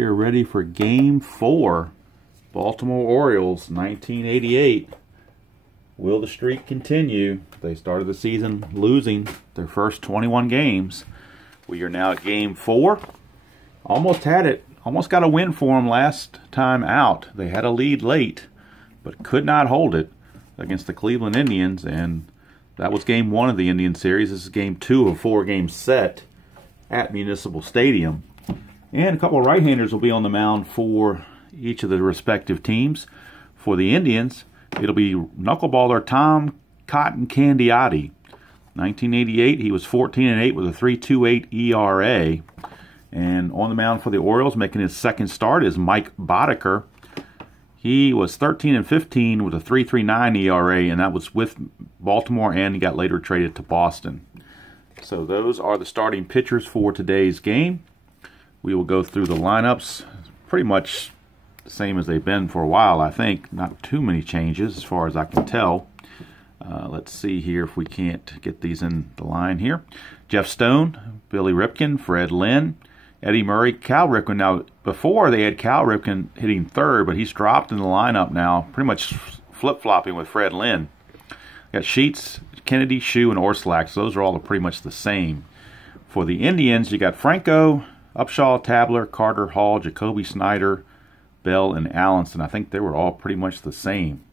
We are ready for Game 4. Baltimore Orioles, 1988. Will the streak continue? They started the season losing their first 21 games. We are now at Game 4. Almost had it. Almost got a win for them last time out. They had a lead late, but could not hold it against the Cleveland Indians, and that was Game 1 of the Indian series. This is Game 2 of a 4-game set at Municipal Stadium. And a couple of right-handers will be on the mound for each of the respective teams. For the Indians, it'll be knuckleballer Tom Cotton Candiotti. 1988, he was 14-8 with a 3.28 ERA. And on the mound for the Orioles, making his second start, is Mike Boddicker. He was 13-15 with a 3.39 ERA, and that was with Baltimore, and he got later traded to Boston. So those are the starting pitchers for today's game. We will go through the lineups, pretty much the same as they've been for a while, I think. Not too many changes as far as I can tell. Let's see here if we can't get these in the line here. Jeff Stone, Billy Ripken, Fred Lynn, Eddie Murray, Cal Ripken. Now, before they had Cal Ripken hitting third, but he's dropped in the lineup now, pretty much flip-flopping with Fred Lynn. Got Sheets, Kennedy, Shue, and Orslack. So those are all pretty much the same. For the Indians, you got Franco, Upshaw, Tabler, Carter, Hall, Jacoby Snyder, Bell, and Allenson. I think they were all pretty much the same.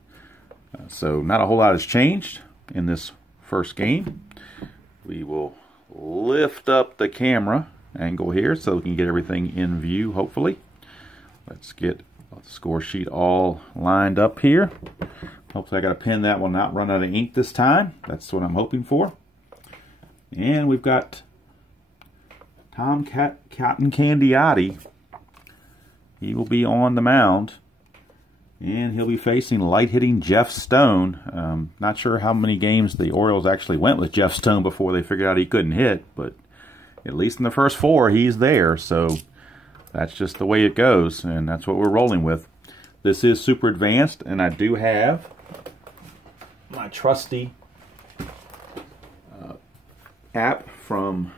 So not a whole lot has changed in this first game. We will lift up the camera angle here so we can get everything in view, hopefully. Let's get the score sheet all lined up here. Hopefully I got a pen that will not run out of ink this time. That's what I'm hoping for. And we've got Tom Cotton Candiotti. He will be on the mound, and he'll be facing light-hitting Jeff Stone. Not sure how many games the Orioles actually went with Jeff Stone before they figured out he couldn't hit, but at least in the first 4, he's there, so that's just the way it goes, and that's what we're rolling with. This is super advanced, and I do have my trusty app from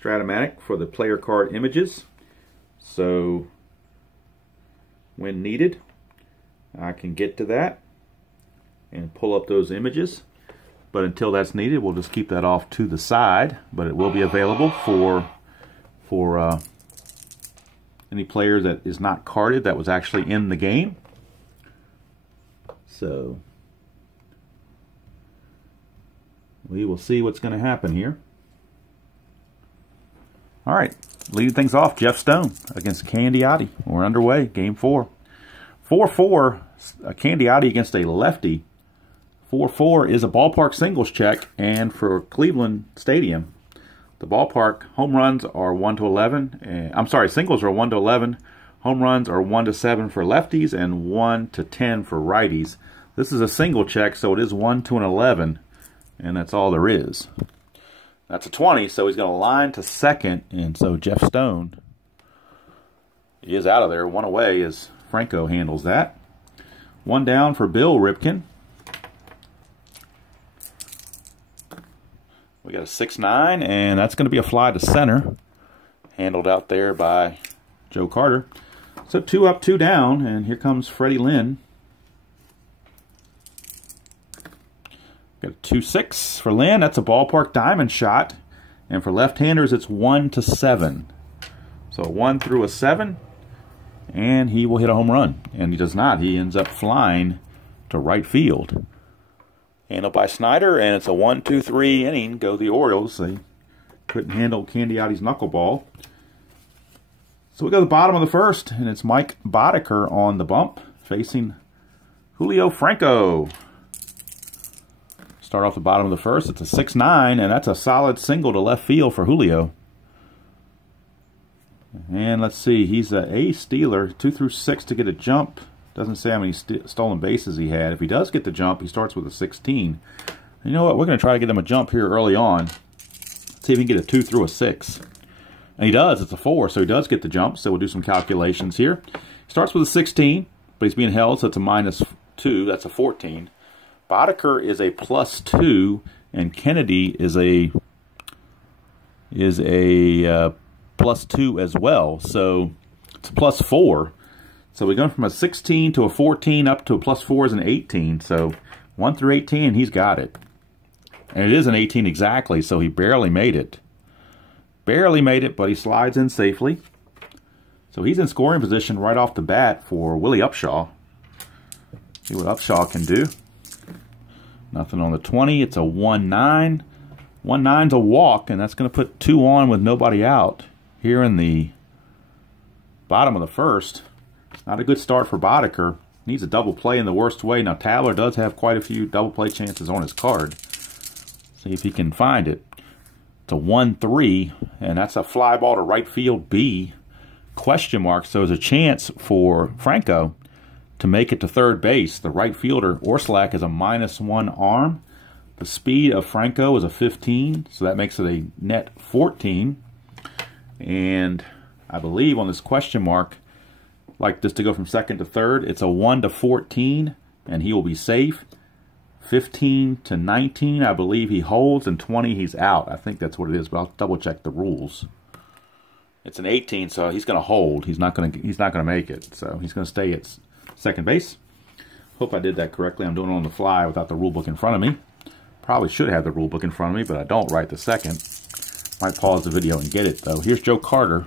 Strat-o-matic for the player card images. So when needed, I can get to that and pull up those images. But until that's needed, we'll just keep that off to the side. But it will be available for any player that is not carded that was actually in the game. So we will see what's going to happen here. All right, leading things off, Jeff Stone against Candiotti. We're underway, Game 4. 4-4, Candiotti against a lefty. 4-4 is a ballpark singles check, and for Cleveland Stadium, the ballpark home runs are 1-11. I'm sorry, singles are 1-11. Home runs are 1-7 for lefties and 1-10 for righties. This is a single check, so it is 1-11, and that's all there is. That's a 20, so he's going to line to second, and so Jeff Stone is out of there. One away as Franco handles that. One down for Bill Ripken. We got a 6-9, and that's going to be a fly to center, handled out there by Joe Carter. So 2 up, 2 down, and here comes Freddie Lynn. Got a 2-6 for Lynn. That's a ballpark diamond shot. And for left-handers, it's 1-7. So 1 through a 7, and he will hit a home run. And he does not. He ends up flying to right field. Handled by Snyder, and it's a 1-2-3 inning. Go the Orioles. They couldn't handle Candiotti's knuckleball. So we go to the bottom of the first, and it's Mike Boddicker on the bump, facing Julio Franco. Start off the bottom of the first. It's a 6-9, and that's a solid single to left field for Julio. And let's see, he's a stealer, 2 through 6 to get a jump. Doesn't say how many stolen bases he had. If he does get the jump, he starts with a 16. You know what? We're going to try to get him a jump here early on. Let's see if he can get a 2 through a 6. And he does. It's a 4, so he does get the jump. So we'll do some calculations here. He starts with a 16, but he's being held, so it's a -2. That's a 14. Boddicker is a +2, and Kennedy is a +2 as well. So it's +4. So we're going from a 16 to a 14 up to a +4 is an 18. So 1 through 18, he's got it. And it is an 18 exactly, so he barely made it. Barely made it, but he slides in safely. So he's in scoring position right off the bat for Willie Upshaw. See what Upshaw can do. Nothing on the 20. It's a 1-9. 1-9's a walk, and that's going to put 2 on with nobody out here in the bottom of the first. Not a good start for Boddicker. Needs a double play in the worst way. Now, Towler does have quite a few double play chances on his card. See if he can find it. It's a 1-3, and that's a fly ball to right field B. Question mark. So there's a chance for Franco to make it to third base. The right fielder, Orslack, is a -1 arm. The speed of Franco is a 15, so that makes it a net 14. And I believe on this question mark, like this to go from second to third, it's a 1 to 14, and he will be safe. 15 to 19, I believe he holds, and 20 he's out. I think that's what it is, but I'll double check the rules. It's an 18, so he's going to hold. He's not going to make it, so he's going to stay at second base. Hope I did that correctly. I'm doing it on the fly without the rule book in front of me. Probably should have the rule book in front of me, but I don't right this second. Might pause the video and get it, though. Here's Joe Carter.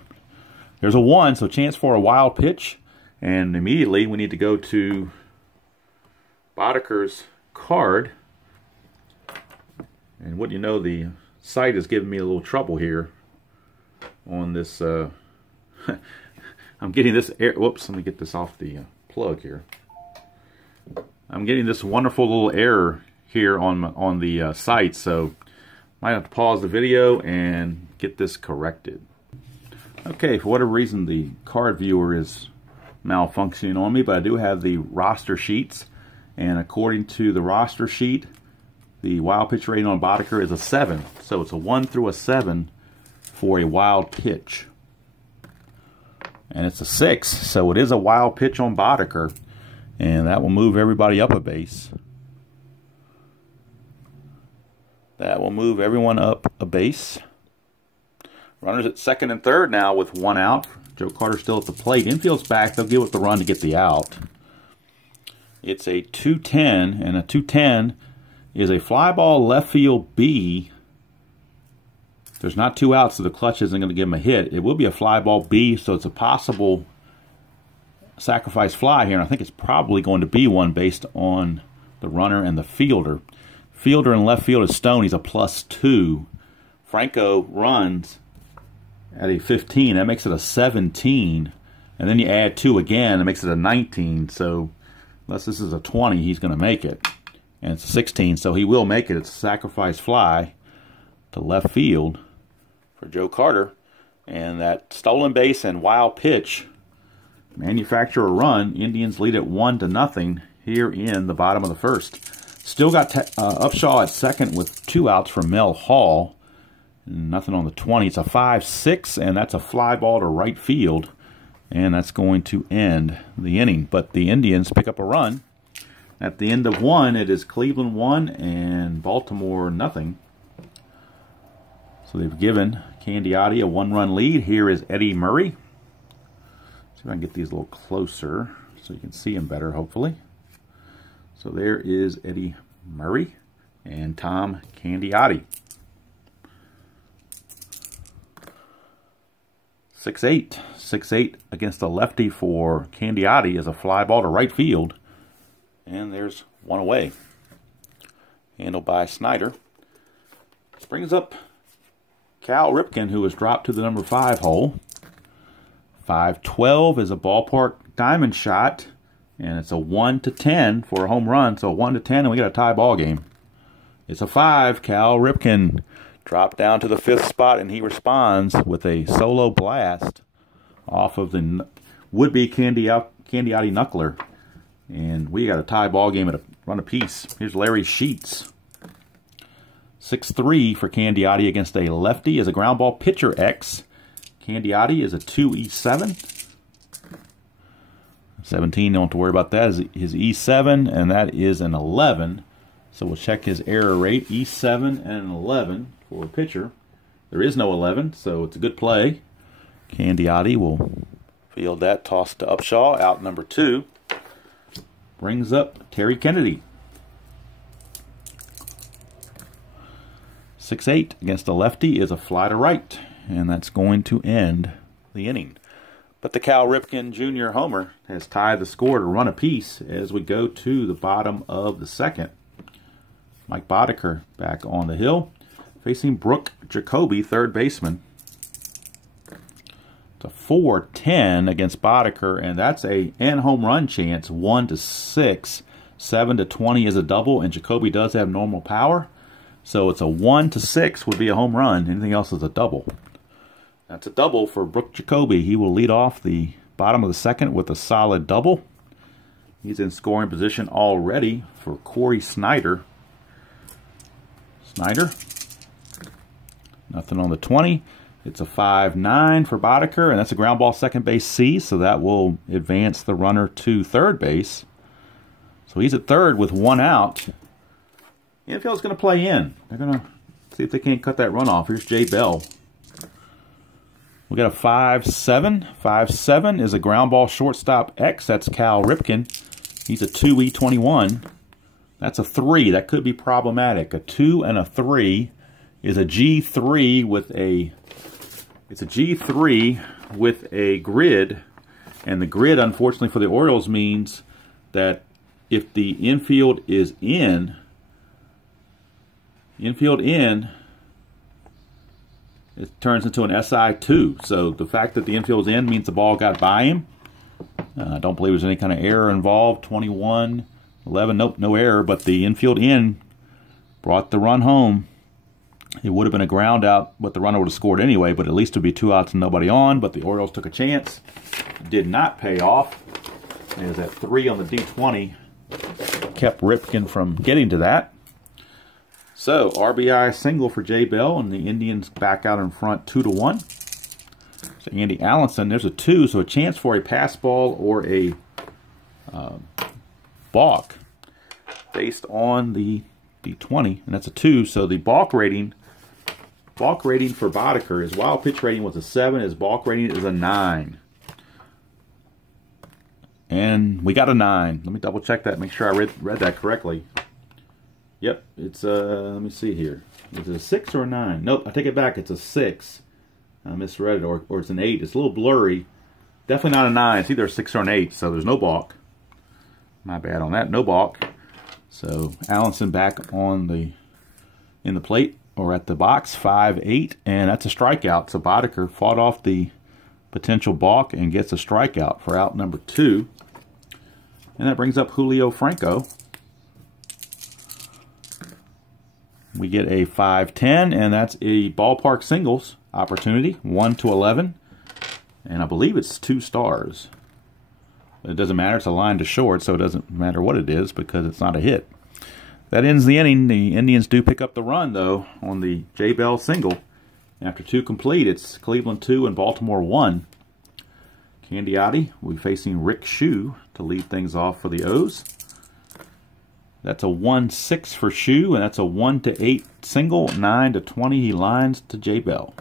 There's a 1, so chance for a wild pitch. And immediately we need to go to Boddicker's card. And what do you know, the site is giving me a little trouble here on this. I'm getting this whoops, let me get this off the plug here. I'm getting this wonderful little error here on the site, so might have to pause the video and get this corrected. Okay, for whatever reason the card viewer is malfunctioning on me, but I do have the roster sheets, and according to the roster sheet, the wild pitch rating on Boddicker is a 7, so it's a 1 through a 7 for a wild pitch. And it's a 6, so it is a wild pitch on Boddicker, and that will move everybody up a base. That will move everyone up a base. Runners at second and third now with 1 out. Joe Carter still at the plate. Infield's back. They'll give it the run to get the out. It's a 2-10, and a 2-10 is a fly ball left field B. There's not 2 outs, so the clutch isn't going to give him a hit. It will be a fly ball B, so it's a possible sacrifice fly here, and I think it's probably going to be one based on the runner and the fielder. Fielder and left field is Stone. He's a +2. Franco runs at a 15. That makes it a 17. And then you add 2 again. That makes it a 19. So unless this is a 20, he's going to make it. And it's a 16, so he will make it. It's a sacrifice fly to left field for Joe Carter. And that stolen base and wild pitch manufacture a run. Indians lead at 1-0 here in the bottom of the first. Still got Upshaw at second with 2 outs from Mel Hall. Nothing on the 20. It's a 5-6, and that's a fly ball to right field. And that's going to end the inning. But the Indians pick up a run. At the end of 1, it is Cleveland 1 and Baltimore 0. So they've given Candiotti a 1-run lead. Here is Eddie Murray. See if I can get these a little closer so you can see him better, hopefully. So there is Eddie Murray and Tom Candiotti. 6-8. 6-8 against a lefty for Candiotti is a fly ball to right field. And there's 1 away. Handled by Snyder. Brings up Cal Ripken, who was dropped to the number 5 hole. 5-12 is a ballpark diamond shot. And it's a 1-10 for a home run. So 1-10, and we got a tie ball game. It's a 5. Cal Ripken dropped down to the 5th spot, and he responds with a solo blast off of the would-be Candiotti knuckler. And we got a tie ball game at a run apiece. Here's Larry Sheets. 6-3 for Candiotti against a lefty is a ground ball pitcher X. Candiotti is a 2E7. 17, don't have to worry about that. Is his E7, and that is an 11. So we'll check his error rate. E7 and an 11 for a pitcher. There is no 11, so it's a good play. Candiotti will field that, toss to Upshaw, out number 2. Brings up Terry Kennedy. 6-8 against a lefty is a fly to right, and that's going to end the inning. But the Cal Ripken Jr. homer has tied the score to run apiece as we go to the bottom of the second. Mike Boddicker back on the hill, facing Brooke Jacoby, third baseman. It's a 4-10 against Boddicker, and that's a home run chance, 1-6. 7-20 is a double, and Jacoby does have normal power. So it's a 1-6 would be a home run. Anything else is a double. That's a double for Brooke Jacoby. He will lead off the bottom of the second with a solid double. He's in scoring position already for Corey Snyder. Snyder, nothing on the 20. It's a 5-9 for Boddicker, and that's a ground ball second base C, so that will advance the runner to third base. So he's at third with 1 out. The infield's going to play in. They're going to see if they can't cut that run off. Here's Jay Bell. We got a 5-7. 5-7 is a ground ball shortstop X. That's Cal Ripken. He's a 2E21. That's a 3. That could be problematic. A 2 and a 3 is a G3 with a... It's a G3 with a grid, and the grid, unfortunately for the Orioles, means that if the infield is in, it turns into an SI2. So the fact that the infield is in means the ball got by him. I don't believe there's any kind of error involved. 21-11, nope, no error, but the infield in brought the run home. It would have been a ground out, but the runner would have scored anyway, but at least it would be 2 outs and nobody on. But the Orioles took a chance. Did not pay off. It was that 3 on the D20. Kept Ripken from getting to that. So, RBI single for Jay Bell, and the Indians back out in front 2-1. So Andy Allenson, there's a 2, so a chance for a pass ball or a balk based on the D20, and that's a 2. So the balk rating for Boddicker, his wild pitch rating was a 7, his balk rating is a 9. And we got a 9. Let me double check that, make sure I read that correctly. Yep, it's let me see here. Is it a 6 or a 9? Nope, I take it back, it's a 6. I misread it, or it's an 8. It's a little blurry. Definitely not a 9. It's either a 6 or an 8, so there's no balk. My bad on that, no balk. So Allenson back on in the plate or at the box, 5-8, and that's a strikeout. So Boddicker fought off the potential balk and gets a strikeout for out number 2. And that brings up Julio Franco. We get a 5-10, and that's a ballpark singles opportunity, 1-11. And I believe it's 2 stars. It doesn't matter, it's a line to short, so it doesn't matter what it is because it's not a hit. That ends the inning. The Indians do pick up the run, though, on the Jay Bell single. After 2 complete, it's Cleveland 2 and Baltimore 1. Candiotti will be facing Rick Shue to lead things off for the O's. That's a 1-6 for Shue, and that's a 1-8 single. 9-20, he lines to Jay Bell.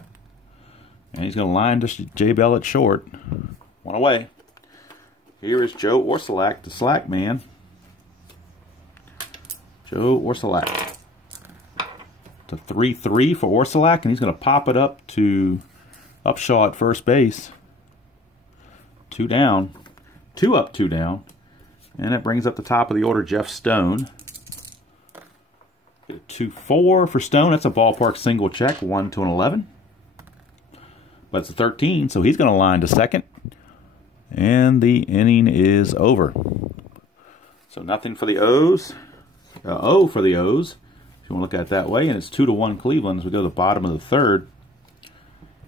And he's going to line to Jay Bell at short. 1 away. Here is Joe Orsulak, the slack man. Joe Orsulak. It's a 3-3 for Orsulak, and he's going to pop it up to Upshaw at first base. 2 down. 2 up, 2 down. And it brings up the top of the order Jeff Stone. 2-4 for Stone. That's a ballpark single check, 1-11. But it's a 13, so he's going to line to second. And the inning is over. So nothing for the O's. O for the O's, if you want to look at it that way. And it's 2-1 Cleveland as we go to the bottom of the third.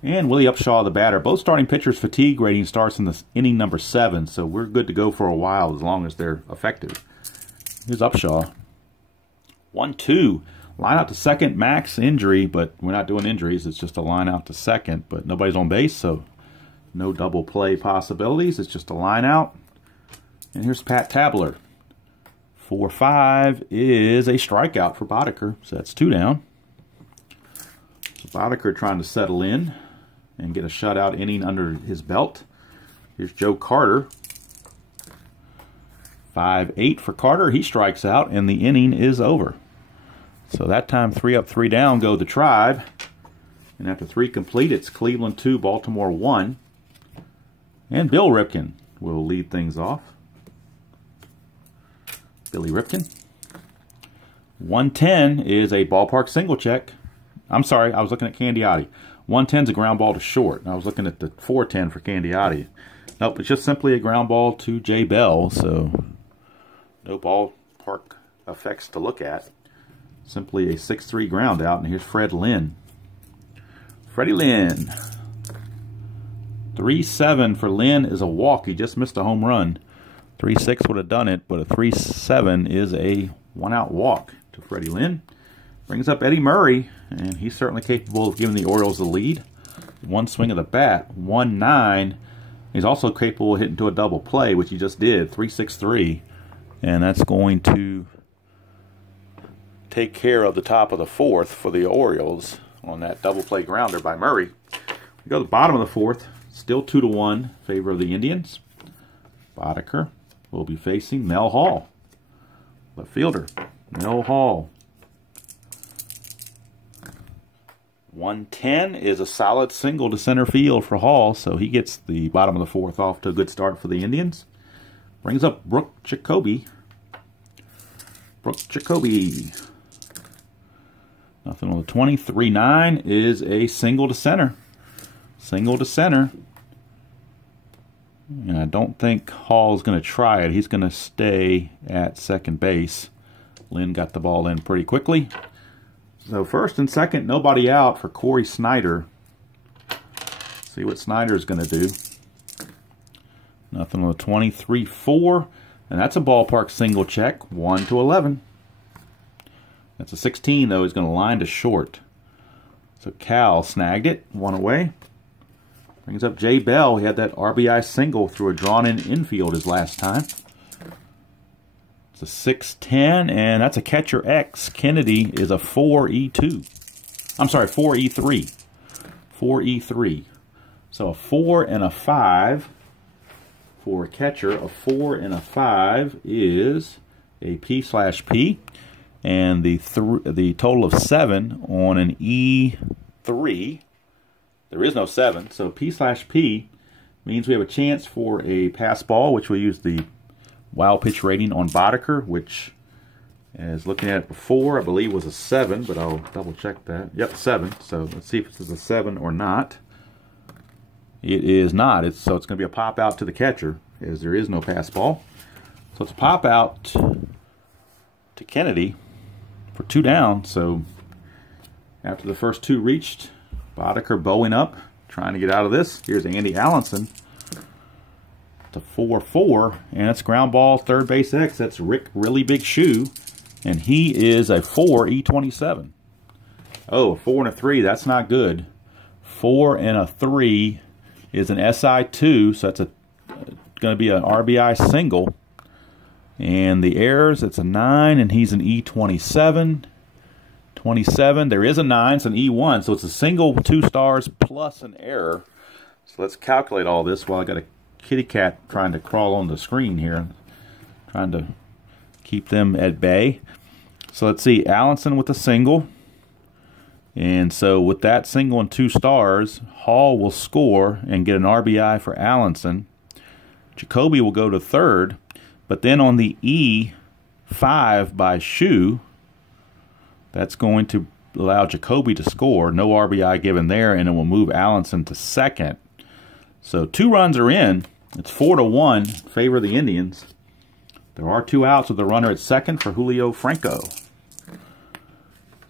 And Willie Upshaw, the batter. Both starting pitchers' fatigue rating starts in the inning number 7, so we're good to go for a while as long as they're effective. Here's Upshaw. 1-2. Line out to second. Max injury, but we're not doing injuries. It's just a line out to second, but nobody's on base, so no double play possibilities. It's just a line out. And here's Pat Tabler. 4-5 is a strikeout for Boddicker, so that's 2 down. So Boddicker trying to settle in. and get a shutout inning under his belt. Here's Joe Carter. 5-8 for Carter. He strikes out, and the inning is over. So that time, 3 up, 3 down go the Tribe. And after 3 complete, it's Cleveland 2, Baltimore 1. And Bill Ripken will lead things off. Billy Ripken. 110 is a ballpark single check. I'm sorry, I was looking at Candiotti. 110 is a ground ball to short. And I was looking at the 410 for Candiotti. Nope, it's just simply a ground ball to Jay Bell, so no ballpark effects to look at. Simply a 6-3 ground out, and here's Fred Lynn. Freddie Lynn. 3-7 for Lynn is a walk. He just missed a home run. 3-6 would have done it, but a 3-7 is a one-out walk to Freddie Lynn. Brings up Eddie Murray, and he's certainly capable of giving the Orioles the lead. One swing of the bat, 1-9. He's also capable of hitting to a double play, which he just did, 3-6-3. And that's going to take care of the top of the 4th for the Orioles on that double play grounder by Murray. We go to the bottom of the 4th, still 2-1 in favor of the Indians. Boddicker will be facing Mel Hall, left fielder. Mel Hall. 110 is a solid single to center field for Hall, so he gets the bottom of the 4th off to a good start for the Indians. Brings up Brooke Jacoby. Brooke Jacoby. Nothing on the 20. 3-9 is a single to center. Single to center. And I don't think Hall's going to try it. He's going to stay at second base. Lynn got the ball in pretty quickly. So first and second, nobody out for Corey Snyder. See what Snyder's going to do. Nothing on the 23-4. And that's a ballpark single check. 1-11. That's a 16, though. He's going to line to short. So Cal snagged it. 1 away. Brings up Jay Bell. He had that RBI single through a drawn-in infield his last time. It's a 6-10, and that's a catcher X. Kennedy is a 4E2. I'm sorry, 4E3. 4E3. So a 4 and a 5 for a catcher. A 4 and a 5 is a P/P. And the total of 7 on an E3. There is no 7, so P/P means we have a chance for a pass ball, which we use the wild pitch rating on Boddicker, which, as looking at it before, I believe was a 7, but I'll double check that. Yep, 7. So let's see if this is a 7 or not. It is not. So it's going to be a pop out to the catcher, as there is no pass ball. So it's a pop out to Kennedy for 2 down. So after the first 2 reached, Boddicker bowing up, trying to get out of this. Here's Andy Allenson. It's a 4-4, and it's ground ball, third base X. That's Rick Really Big Shoe, and he is a 4E27. Oh, a 4 and a 3, that's not good. 4 and a 3 is an SI2, so that's going to be an RBI single. And the errors, it's a 9, and he's an E27. 27, there is a 9, so an E1, so it's a single, 2 stars, plus an error. So let's calculate all this while I got a kitty cat trying to crawl on the screen here, trying to keep them at bay. So let's see, Allenson with a single, and so with that single and 2 stars, Hall will score and get an RBI for Allenson. Jacoby will go to third, but then on the E5 by Shoe, that's going to allow Jacoby to score. No RBI given there, and it will move Allenson to second. So 2 runs are in. It's 4-1, favor of the Indians. There are 2 outs with a runner at second for Julio Franco.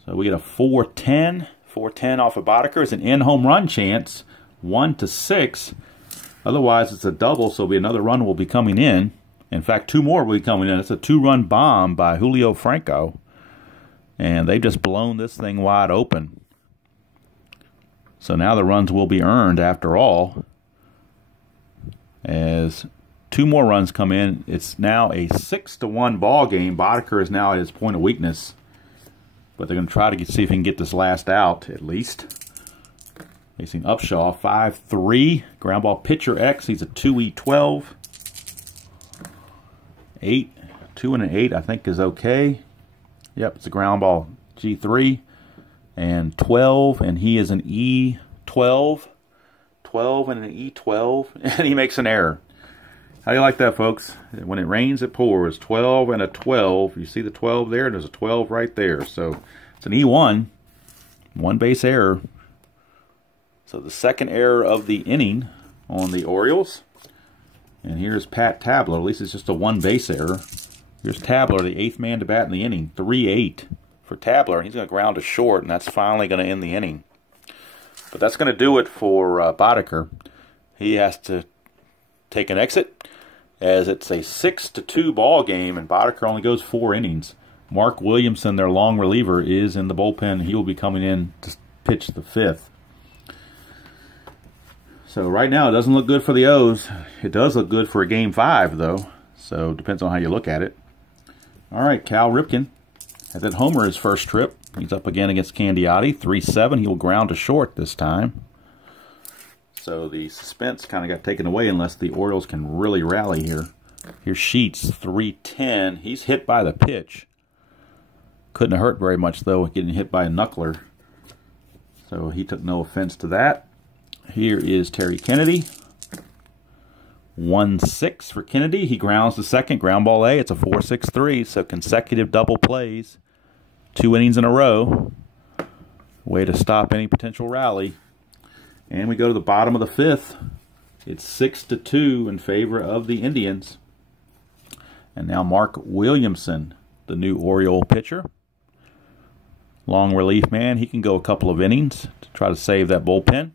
So we get a 4-10. 4-10 off of Boddicker. It's an in-home run chance, 1-6. Otherwise, it's a double, so another run will be coming in. In fact, 2 more will be coming in. It's a 2-run bomb by Julio Franco. And they've just blown this thing wide open. So now the runs will be earned after all. As 2 more runs come in, it's now a 6-1 ball game. Boddicker is now at his point of weakness. But they're going to try to see if he can get this last out at least. Facing Upshaw, 5-3. Ground ball pitcher X, he's a 2E12. 8, 2 and an 8 I think is okay. Yep, it's a ground ball G3. And 12, and he is an E12. 12 and an E12, and he makes an error. How do you like that, folks? When it rains, it pours. 12 and a 12. You see the 12 there? There's a 12 right there. So it's an E1. One base error. So the second error of the inning on the Orioles. And here's Pat Tabler. At least it's just a one base error. Here's Tabler, the 8th man to bat in the inning. 3-8 for Tabler. He's going to ground to short, and that's finally going to end the inning. But that's going to do it for Boddicker. He has to take an exit, as it's a 6-2 ball game, and Boddicker only goes 4 innings. Mark Williamson, their long reliever, is in the bullpen. He will be coming in to pitch the 5th. So right now, it doesn't look good for the O's. It does look good for a Game 5, though. So it depends on how you look at it. All right, Cal Ripken had that homer his first trip. He's up again against Candiotti. 3-7. He will ground to short this time. So the suspense kind of got taken away unless the Orioles can really rally here. Here's Sheets, 3-10. He's hit by the pitch. Couldn't have hurt very much, though, getting hit by a knuckler. So he took no offense to that. Here is Terry Kennedy. 1-6 for Kennedy. He grounds to second. Ground ball A. It's a 4-6-3, so consecutive double plays. 2 innings in a row. Way to stop any potential rally. And we go to the bottom of the 5th. It's 6-2 in favor of the Indians. And now Mark Williamson, the new Oriole pitcher. Long relief man. He can go a couple of innings to try to save that bullpen.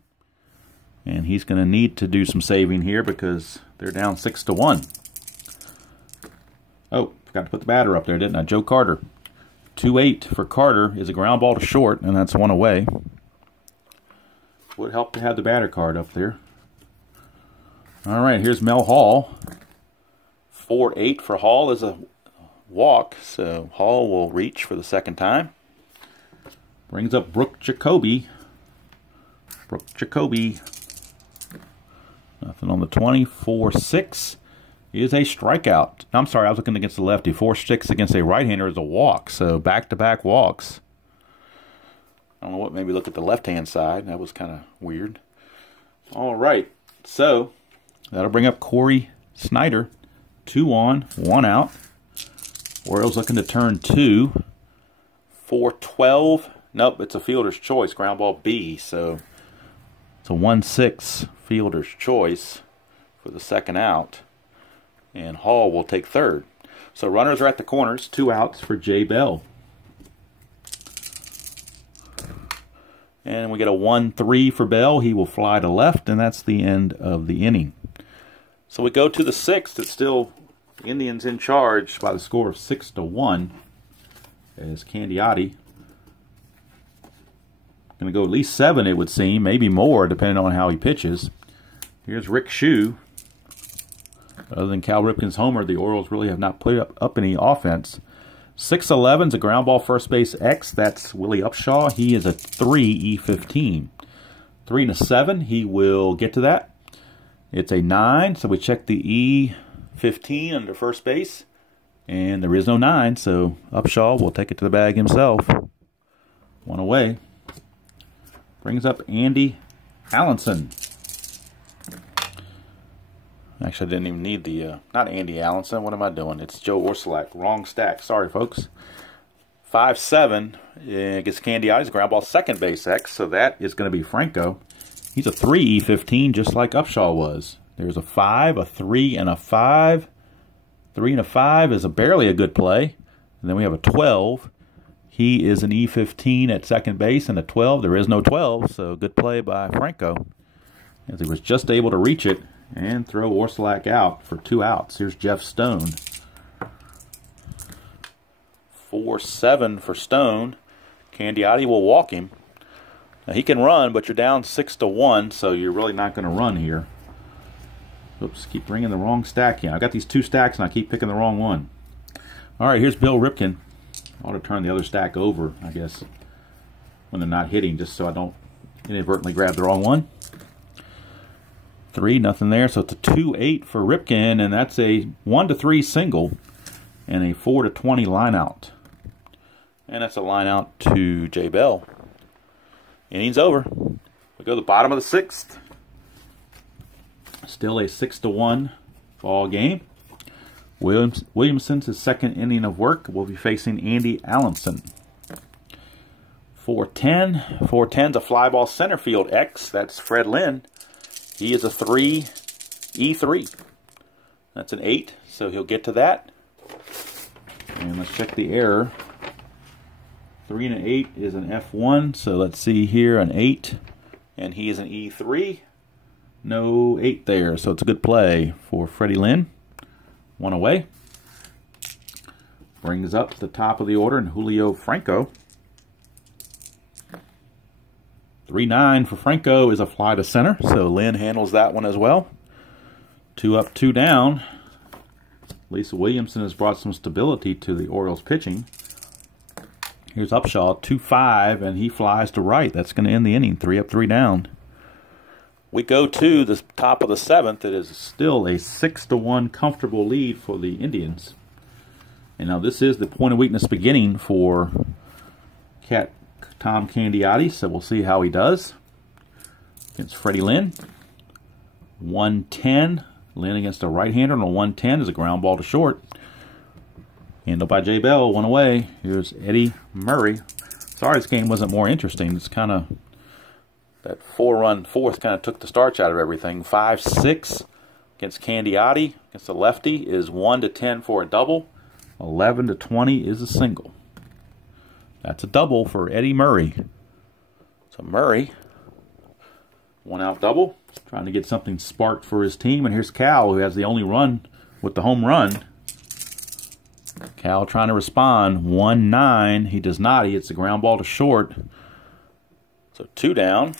And he's going to need to do some saving here because they're down 6-1. Oh, forgot to put the batter up there, didn't I? Joe Carter. 2-8 for Carter is a ground ball to short, and that's one away. Would help to have the batter card up there. All right, here's Mel Hall. 4-8 for Hall is a walk, so Hall will reach for the second time. Brings up Brooke Jacoby. Brooke Jacoby. Nothing on the 20. 4-6 is a strikeout. I'm sorry, I was looking against the lefty. 4-6 against a right-hander is a walk. So back-to-back walks. I don't know what, maybe look at the left-hand side. That was kind of weird. All right. So that'll bring up Corey Snyder. 2 on, 1 out. Orioles looking to turn 2. 4-12. Nope, it's a fielder's choice. Ground ball B. So it's a 1-6 fielder's choice for the second out. And Hall will take third. So runners are at the corners. 2 outs for Jay Bell. And we get a 1-3 for Bell. He will fly to left, and that's the end of the inning. So we go to the 6th. It's still Indians in charge by the score of 6-1. As Candiotti going to go at least 7, it would seem, maybe more, depending on how he pitches. Here's Rick Shue. Other than Cal Ripken's homer, the Orioles really have not put up any offense. 6-11 is a ground ball first base X. That's Willie Upshaw. He is a 3E15. 3-7, he will get to that. It's a 9, so we check the E15 under first base. And there is no 9, so Upshaw will take it to the bag himself. 1 away. Brings up Andy Allenson. Actually, I didn't even need the, not Andy Allenson. What am I doing? It's Joe Orsolak. Wrong stack. Sorry, folks. 5-7 against Candiotti's ground ball second base X. So that is going to be Franco. He's a 3E15, just like Upshaw was. There's a 5, a 3, and a 5. 3 and a 5 is barely a good play. And then we have a 12. He is an E15 at second base, and a 12. There is no 12, so good play by Franco, as he was just able to reach it and throw Orsolak out for 2 outs. Here's Jeff Stone. 4-7 for Stone. Candiotti will walk him. Now, he can run, but you're down 6-1, so you're really not going to run here. Oops, keep bringing the wrong stack in. I got these 2 stacks, and I keep picking the wrong one. All right, here's Bill Ripken. I ought to turn the other stack over, I guess, when they're not hitting, just so I don't Inadvertently grabbed the wrong one. 3, nothing there. So it's a 2-8 for Ripken, and that's a 1-3 single and a 4-20 line out. And that's a line out to J. Bell. Innings over. We go to the bottom of the 6th. Still a 6-1 ball game. Williamson's his second inning of work. Will be facing Andy Allenson. 4-10. 4-10's a fly ball center field X. That's Fred Lynn. He is a 3 E3. That's an 8, so he'll get to that. And let's check the error. 3 and an 8 is an F1, so let's see here, an 8. And he is an E3. No 8 there, so it's a good play for Freddie Lynn. 1 away. Brings up to the top of the order and Julio Franco. 3-9 for Franco is a fly to center, so Lynn handles that one as well. 2 up, 2 down. Lisa Williamson has brought some stability to the Orioles pitching. Here's Upshaw, 2-5, and he flies to right. That's going to end the inning, 3 up, 3 down. We go to the top of the 7th. It is still a 6-1 comfortable lead for the Indians. And now this is the point of weakness beginning for Tom Candiotti, so we'll see how he does against Freddie Lynn. 1-10. Lynn against a right-hander on a 1-10 is a ground ball to short. Handled by J. Bell, 1 away. Here's Eddie Murray. Sorry this game wasn't more interesting. It's kind of, that 4-run fourth kind of took the starch out of everything. 5-6 against Candiotti. Against the lefty is 1-10 for a double. 11-20 is a single. That's a double for Eddie Murray. So Murray, 1 out double, trying to get something sparked for his team. And here's Cal, who has the only run with the home run. Cal trying to respond. 1-9. He does not. He hits the ground ball to short. So 2 down.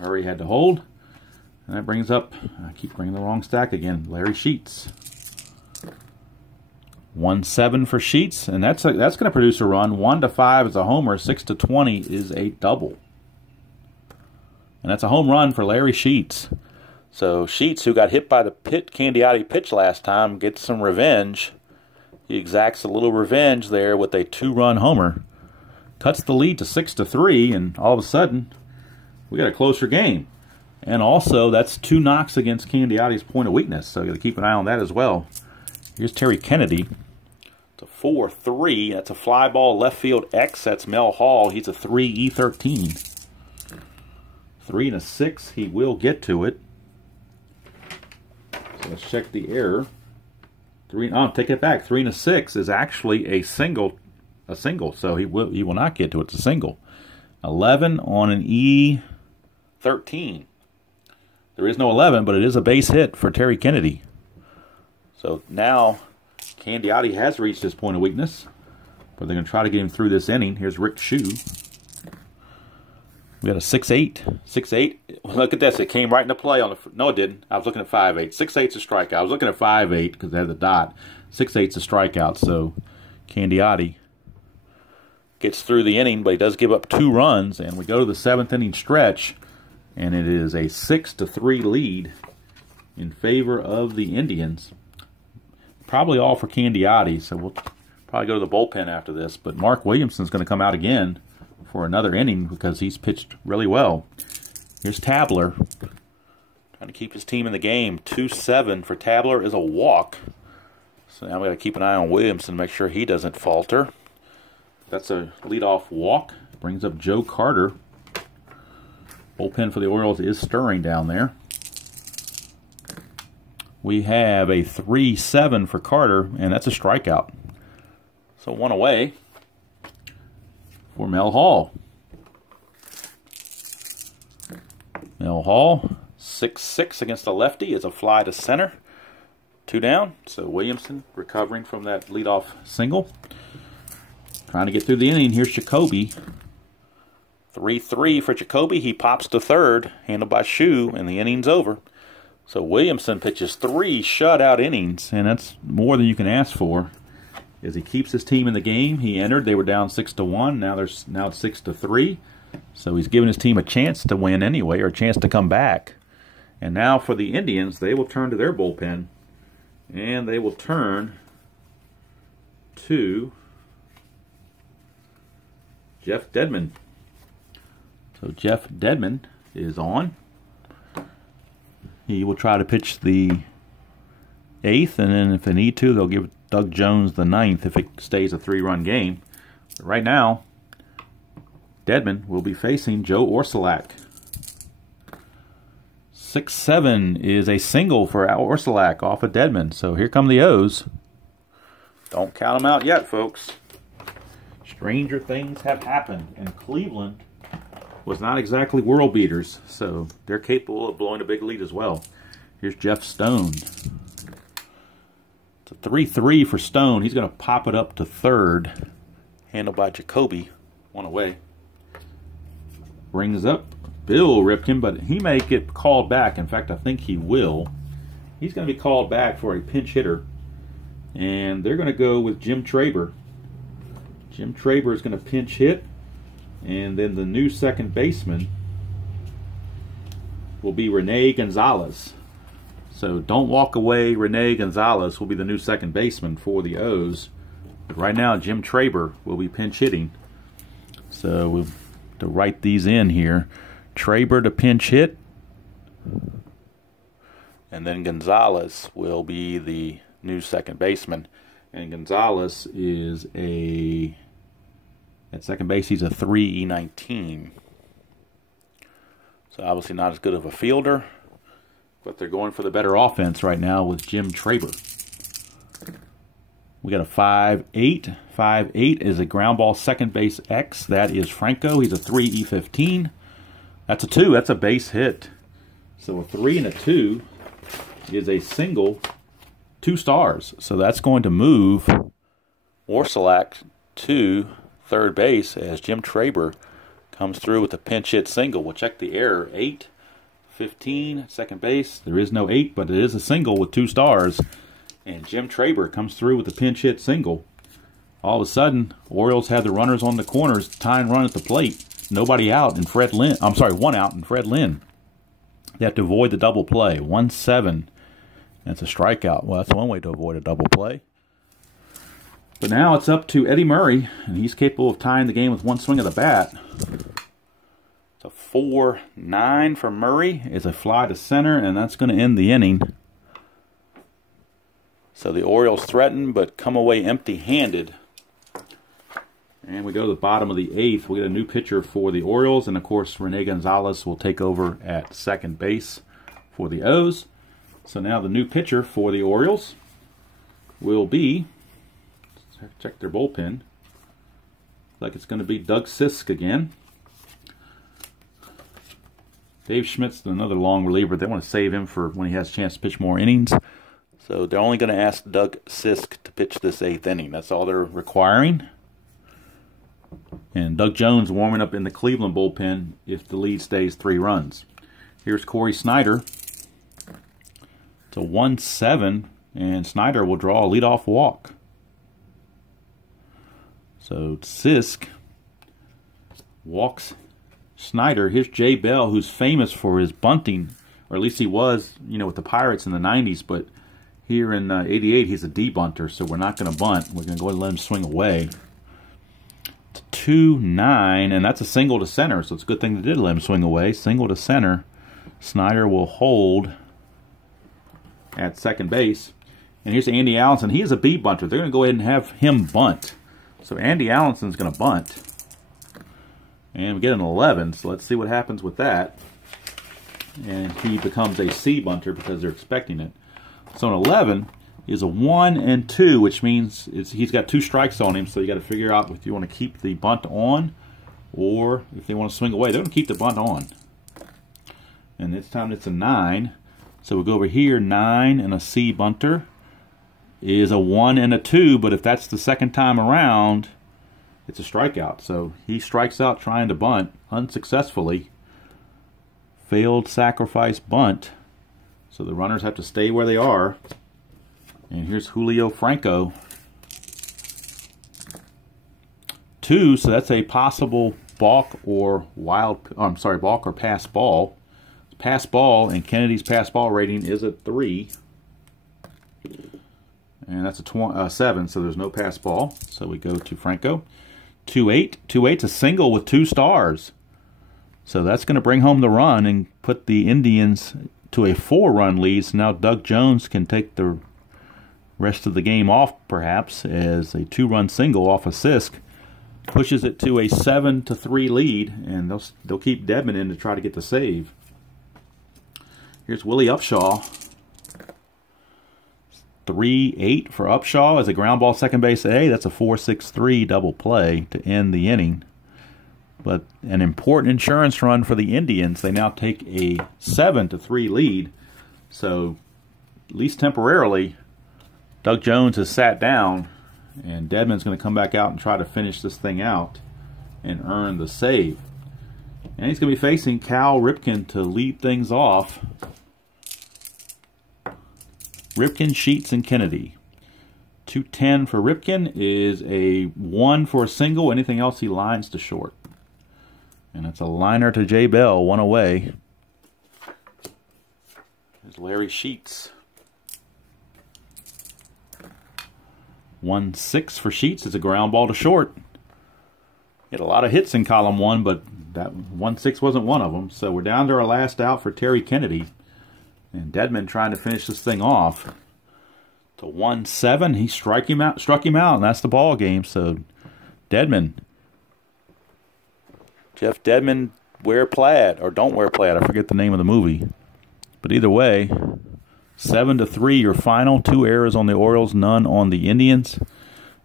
Murray had to hold. And that brings up, I keep bringing the wrong stack again, Larry Sheets. 1-7 for Sheets, and that's going to produce a run. 1-5 is a homer. 6-20 is a double, and that's a home run for Larry Sheets. So Sheets, who got hit by the Candiotti pitch last time, gets some revenge. He exacts a little revenge there with a 2-run homer, cuts the lead to 6-3, and all of a sudden we got a closer game. And also that's 2 knocks against Candiotti's point of weakness, so you got to keep an eye on that as well. Here's Terry Kennedy. It's a 4-3. That's a fly ball left field X. That's Mel Hall. He's a 3 E13. 3 and a 6. He will get to it. So let's check the error. Take it back. 3 and a 6 is actually a single. So he will not get to it. It's a single. 11 on an E13. There is no 11, but it is a base hit for Terry Kennedy. So now Candiotti has reached his point of weakness, but they're going to try to get him through this inning. Here's Rick Shue. We got a 6-8. 6-8. Look at this. It came right into play on the. No, it didn't. I was looking at 5-8. 6-8's a strikeout. I was looking at 5-8 because they had the dot. 6-8's a strikeout. So Candiotti gets through the inning, but he does give up 2 runs, and we go to the 7th inning stretch, and it is a 6-3 lead in favor of the Indians. Probably all for Candiotti, so we'll probably go to the bullpen after this. But Mark Williamson's going to come out again for another inning because he's pitched really well. Here's Tabler, trying to keep his team in the game. 2-7 for Tabler is a walk. So now we got to keep an eye on Williamson, make sure he doesn't falter. That's a leadoff walk. Brings up Joe Carter. Bullpen for the Orioles is stirring down there. We have a 3-7 for Carter, and that's a strikeout. So 1 away for Mel Hall. Mel Hall, 6-6 against the lefty, is a fly to center. 2 down. So Williamson recovering from that leadoff single. Trying to get through the inning. Here's Jacoby. 3-3 for Jacoby. He pops to third, handled by Shue, and the inning's over. So Williamson pitches 3 shutout innings, and that's more than you can ask for. As he keeps his team in the game, he entered. They were down 6-1. Now it's 6-3. So he's giving his team a chance to win anyway, or a chance to come back. And now for the Indians, they will turn to their bullpen. And they will turn to Jeff Dedman. So Jeff Dedman is on. He will try to pitch the 8th, and then if they need to, they'll give Doug Jones the 9th if it stays a 3-run game. But right now, Dedman will be facing Joe Orsulak. 6-7 is a single for Orsulak off of Dedman. So here come the O's. Don't count them out yet, folks. Stranger things have happened, and Cleveland was not exactly world beaters, so they're capable of blowing a big lead as well. Here's Jeff Stone. It's a 3-3 for Stone. He's going to pop it up to third. Handled by Jacoby. One away. Brings up. Bill ripped him, but he may get called back. In fact, I think he will. He's going to be called back for a pinch hitter. And they're going to go with Jim Traber. Jim Traber is going to pinch hit. And then the new second baseman will be Rene Gonzalez. So don't walk away. Rene Gonzalez will be the new second baseman for the O's. But right now, Jim Traber will be pinch hitting. So we'll have to write these in here. Traber to pinch hit. And then Gonzalez will be the new second baseman. And Gonzalez is at second base, he's a 3E19. So obviously not as good of a fielder, but they're going for the better offense right now with Jim Traber. We got a 5-8. 5-8 is a ground ball second base X. That is Franco. He's a 3E15. That's a 2. That's a base hit. So a 3 and a 2 is a single, 2 stars. So that's going to move Orsulak to third base as Jim Traber comes through with a pinch hit single. We'll check the error. 8-15, second base. There is no 8, but it is a single with 2 stars. And Jim Traber comes through with a pinch hit single. All of a sudden, Orioles had the runners on the corners, tie and run at the plate. Nobody out, and Fred Lynn. I'm sorry, 1 out, and Fred Lynn. They have to avoid the double play. 1-7. That's a strikeout. Well, that's one way to avoid a double play. But now it's up to Eddie Murray, and he's capable of tying the game with 1 swing of the bat. It's a 4-9 for Murray. It's a fly to center, and that's going to end the inning. So the Orioles threaten, but come away empty-handed. And we go to the bottom of the 8th. We get a new pitcher for the Orioles, and of course Rene Gonzalez will take over at second base for the O's. So now the new pitcher for the Orioles will be, check their bullpen, like it's going to be Doug Sisk again. Dave Schmidt's another long reliever. They want to save him for when he has a chance to pitch more innings. So they're only going to ask Doug Sisk to pitch this 8th inning. That's all they're requiring. And Doug Jones warming up in the Cleveland bullpen if the lead stays 3 runs. Here's Corey Snyder. It's a 1-7, and Snyder will draw a leadoff walk. So Sisk walks Snyder. Here's Jay Bell, who's famous for his bunting, or at least he was, with the Pirates in the 90s, but here in 88, he's a debunter, so we're not going to bunt. We're going to go ahead and let him swing away. 2-9, and that's a single to center, so it's a good thing they did let him swing away. Single to center. Snyder will hold at second base. And here's Andy Allenson. He is a B bunter. They're going to go ahead and have him bunt. So Andy Allenson's going to bunt. And we get an 11, so let's see what happens with that. And he becomes a C bunter because they're expecting it. So an 11 is a 1 and 2, which means he's got 2 strikes on him, so you got to figure out if you want to keep the bunt on or if they want to swing away. They're going to keep the bunt on. And this time it's a 9. So we'll go over here, 9 and a C bunter is a 1 and a 2, but if that's the second time around, it's a strikeout. So he strikes out trying to bunt unsuccessfully. Failed sacrifice bunt. So the runners have to stay where they are. And here's Julio Franco. 2, so that's a possible balk or balk or pass ball. Pass ball, and Kennedy's pass ball rating is a 3. And that's a 7, so there's no pass ball. So we go to Franco. 2-8. 2-8's a single with 2 stars. So that's going to bring home the run and put the Indians to a 4-run lead. So now Doug Jones can take the rest of the game off, perhaps, as a 2-run single off of Sisk pushes it to a 7-3 lead, and they'll keep Dedman in to try to get the save. Here's Willie Upshaw. 3-8 for Upshaw as a ground ball second base A. That's a 4-6-3 double play to end the inning. But an important insurance run for the Indians. They now take a 7-3 lead. So, at least temporarily, Doug Jones has sat down, and Dedman's going to come back out and try to finish this thing out and earn the save. And he's going to be facing Cal Ripken to lead things off. Ripken, Sheets, and Kennedy. 210 for Ripken is a 1 for a single. Anything else he lines to short. And it's a liner to Jay Bell, 1 away. There's Larry Sheets. 1-6 for Sheets. It's a ground ball to short. Hit a lot of hits in column 1, but that 1-6 wasn't one of them. So we're down to our last out for Terry Kennedy. And Dedman trying to finish this thing off. To 1-7, he struck him out, and that's the ball game. So Dedman, Jeff Dedman, wear plaid or don't wear plaid. I forget the name of the movie, but either way, 7-3 your final. 2 errors on the Orioles, none on the Indians.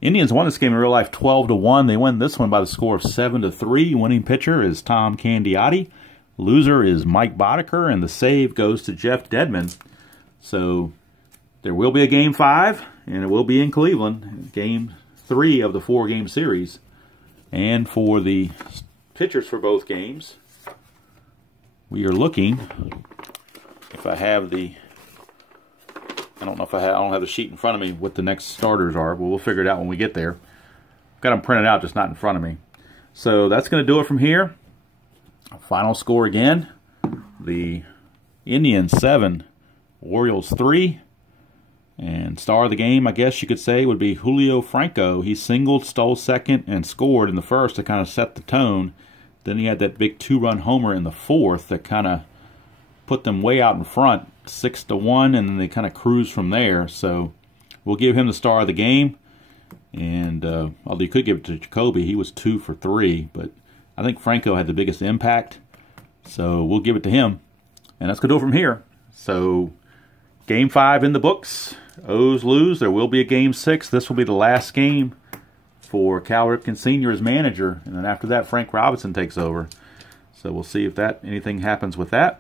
Indians won this game in real life 12-1. They win this one by the score of 7-3. Winning pitcher is Tom Candiotti. Loser is Mike Boddicker, and the save goes to Jeff Dedman. So there will be a Game 5, and it will be in Cleveland. Game 3 of the 4-game series. And for the pitchers for both games, we are looking, if I have the, I don't know if I don't have the sheet in front of me what the next starters are, but we'll figure it out when we get there. I've got them printed out, just not in front of me. So that's going to do it from here. Final score again, the Indians 7, Orioles 3, and star of the game, I guess you could say, would be Julio Franco. He singled, stole second, and scored in the first to kind of set the tone. Then he had that big 2-run homer in the fourth that kind of put them way out in front, 6-1, and then they kind of cruised from there. So we'll give him the star of the game. And although you could give it to Jacoby, he was 2 for 3, but I think Franco had the biggest impact, so we'll give it to him. And that's going to do it from here. So, Game 5 in the books. O's lose. There will be a Game 6. This will be the last game for Cal Ripken Sr. as manager. And then after that, Frank Robinson takes over. So, we'll see if anything happens with that.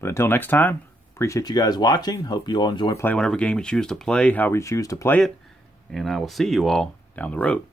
But until next time, appreciate you guys watching. Hope you all enjoy playing whatever game you choose to play, however you choose to play it. And I will see you all down the road.